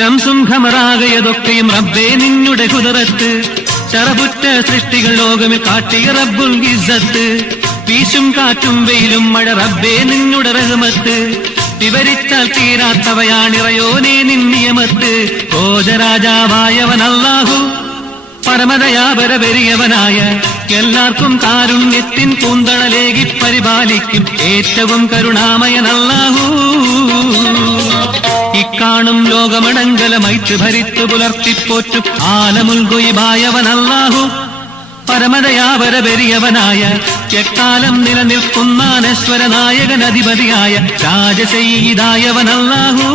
ശംസും ഖമറാകയതൊക്കെയും റബ്ബേ നിന്നുടെ കുതിരത്ത്. ശറപുറ്റ സൃഷ്ടികൾ ലോകമിൽ കാട്ടിയ റബ്ബുൽ ഇസ്സത്ത്. വീശും കാറ്റും വെയിലും മഴ റബ്ബേ നിന്നുടെ റഹ്മത്ത്. വിവരിച്ചാൽ തീരാത്തവയാണിറയോനേ നിൻ നിയമത്ത്. ഭോജരാജാവായവൻ അല്ലാഹു പരമദയാപരപെരിയവനായ എല്ലാവർക്കും കാരുണ്യത്തിൻ പൂന്തണലേകി പരിപാലിക്കും ഏറ്റവും കരുണാമയൻ അല്ലാഹു. ഇക്കാണും ലോകമടങ്കലമൈറ്റ് ഭരിച്ചു പുലർത്തിപ്പോറ്റും ആലമുൽ ഗുയിബായവൻ അല്ലാഹു പരമദയാപരപെരിയവനായ എക്കാലം നിലനിൽക്കുന്ന അനശ്വര നായകൻ അധിപതിയായ രാജസയ്യിദായവൻ അല്ലാഹു.